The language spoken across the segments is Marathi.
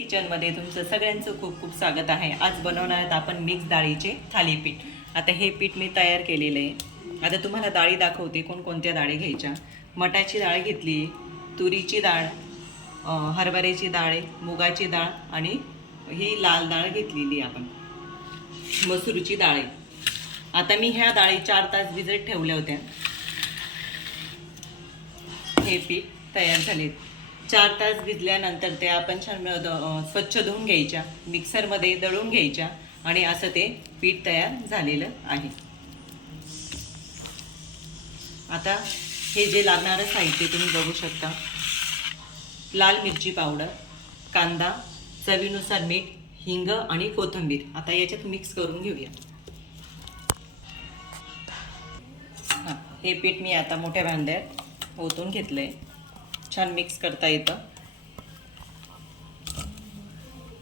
किचनमध्ये तुमचं सगळ्यांचं खूप खूप स्वागत आहे। आज बनवणार आहेत आपण मिक्स डाळीचे थालीपीठ। आता हे पीठ मी तयार केलेलं आहे। आता तुम्हाला डाळी दाखवते कोणकोणत्या डाळी घ्यायच्या। मटाची डाळ घेतली, तुरीची डाळ, हरभऱ्याची डाळ, मुगाची डाळ आणि ही लाल डाळ घेतलेली आपण, मसूरची डाळ। आता मी ह्या डाळी 4 तास भिजत ठेवल्या होत्या। हे पीठ तयार झाले। 4 तास भिजल्यानंतर ते आपण छान स्वच्छ धुवून घ्यायच्या, मिक्सरमध्ये दळून घ्यायच्या आणि असं ते पीठ तयार झालेलं आहे। आता हे जे लागणारं साहित्य तुम्ही बघू शकता। लाल मिरची पावडर, कांदा, चवीनुसार मीठ, हिंग आणि कोथिंबीर। आता याच्यात मिक्स करून घेऊया। हे पीठ मी आता मोठ्या भांड्यात ओतून घेतलंय। छान मिक्स करता येतं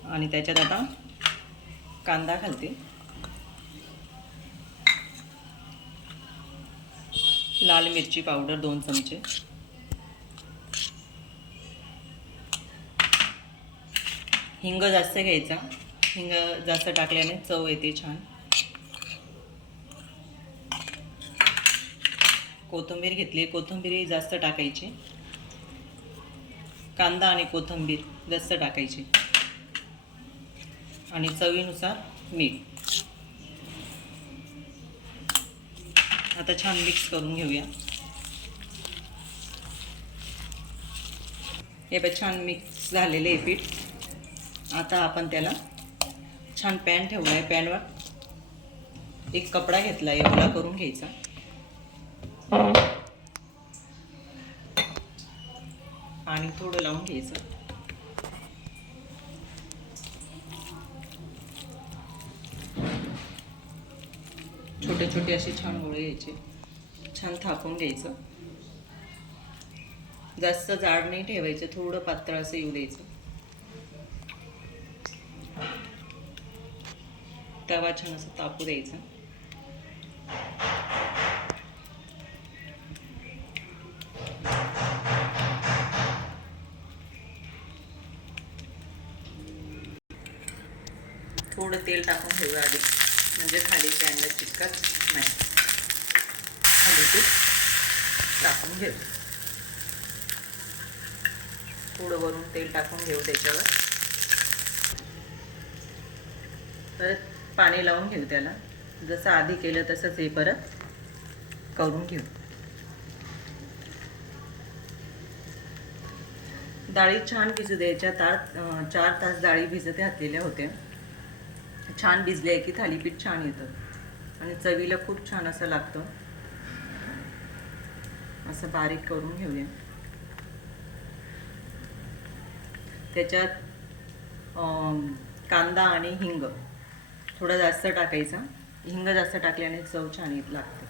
आणि त्याच्यात आता कांदा घालते, लाल मिरची पावडर 2 चमचे, हिंग जास्त घ्यायचा, हिंग जास्त टाकल्याने चव येते छान। कोथिंबीर घेतली, कोथिंबीर जास्त टाकायची, कांदा आणि कोथिंबीर जास्त टाकायची आणि चवीनुसार मीठ। आता छान मिक्स करून घेऊया। हे बघ छान मिक्स झालेले आहे पीठ। आता आपण त्याला छान पॅन ठेवला आहे, पॅनवर एक कपडा घेतला आहे, ओला करून घ्यायचा। पाणी थोडं लावून घ्यायचं। छोटे छोटे असे छान गोळे घ्यायचे, छान थापून घ्यायचं। जास्त जाड नाही ठेवायचं, थोडं पातळ असं येऊ द्यायचं। तवा छान असं तापू द्यायचा। थोडं तेल टाकून ठेवूया आधी, म्हणजे खाली पॅनला चिटकत नाही। खाली ते टाकून घेऊ, थोडं वरून तेल टाकून घेऊ त्याच्यावर। परत पाणी लावून घेऊ त्याला, जसं आधी केलं तसंच हे परत करून घेऊ। डाळी छान भिजू द्यायच्या। 4 तास डाळी भिजत घातलेल्या होत्या। छान भिजले की थालीपीठ छान येतं आणि चवीला खूप छान असं लागतं। असं बारीक करून घेऊया। त्याच्यात कांदा आणि हिंग थोडा जास्त टाकायचा, हिंग जास्त टाकल्याने चव छान येत लागते।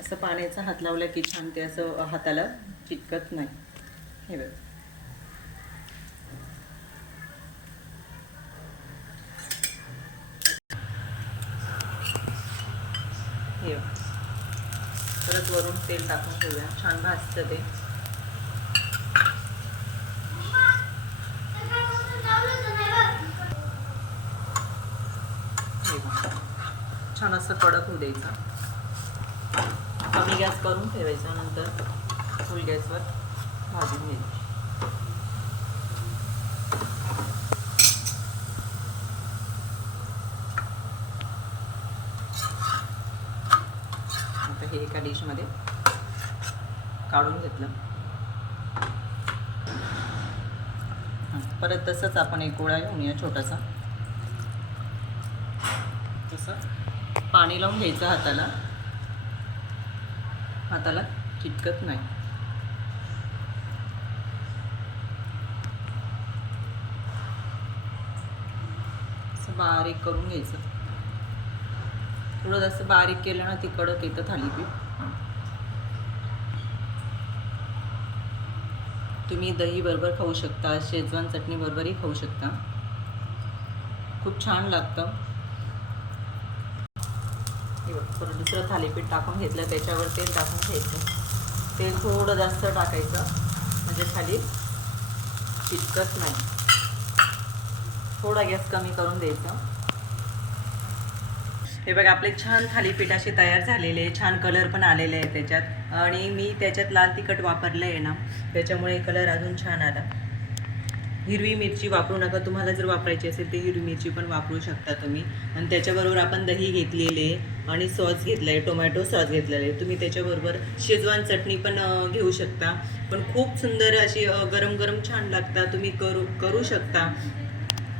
असं पाण्याचा हात लावला की छान ते असं हाताला चिटकत नाही। हे बघ, हे परत वरून तेल टाकून ठेवूया, छान भाजतं ते। छान असं कडक होऊ द्यायचा। कमी गॅस करून ठेवायचा, नंतर फुल गॅसवर भाजून घ्यायचं। आता हे एका डिशमध्ये काढून घेतलं। परत तसंच आपण एक गोळा घेऊया छोटासा, तसं पाणी लावून घ्यायचं हाताला, हाताला चिटकत नाही। असं बारीक करून घ्यायचं, थोडं जास्त बारीक केलं ना ती कडक येतं थालीपीठ। तुम्ही दही बरोबर खाऊ शकता, शेजवान चटणी बरोबरही खाऊ शकता, खूप छान लागतं। परत दुसरं थालीपीठ टाकून घेतलं, त्याच्यावर तेल टाकून घ्यायचं। तेल थोडं जास्त टाकायचं म्हणजे खाली चिटकत नाही. थोडा गॅस कमी करून द्यायचा. हे बघा आपले छान थालीपीठ असे तयार झालेले आहे. छान कलर पण आलेले आहे त्याच्यात. आणि मी त्याच्यात लाल तिखट वापरलं आहे ना, त्याच्यामुळे कलर अजून छान आला. हिरवी मिरची वापरू नका. तुम्हाला जर वापरायची असेल तर हिरवी मिरची पण वापरू शकता तुम्ही. आणि त्याच्याबरोबर आपण दही घेतलेले आणि सॉस घेतला आहे, टोमॅटो सॉस घेतलेला आहे. तुम्ही त्याच्याबरोबर शेजवान चटणी पण घेऊ शकता. पण खूप सुंदर अशी गरम गरम छान लागतात. तुम्ही करू शकता.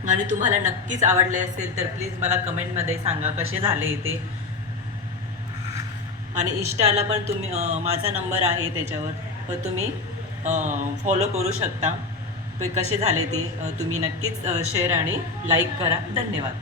आणि तुम्हाला नक्कीच आवडले असेल तर प्लीज मला कमेंटमध्ये सांगा कसे झाले ते. आणि इंस्टाला पण तुम्ही माझा नंबर आहे त्याच्यावर, तर तुम्ही फॉलो करू शकता. कसे झाले ते तुम्ही नक्कीच शेअर आणि लाईक करा. धन्यवाद.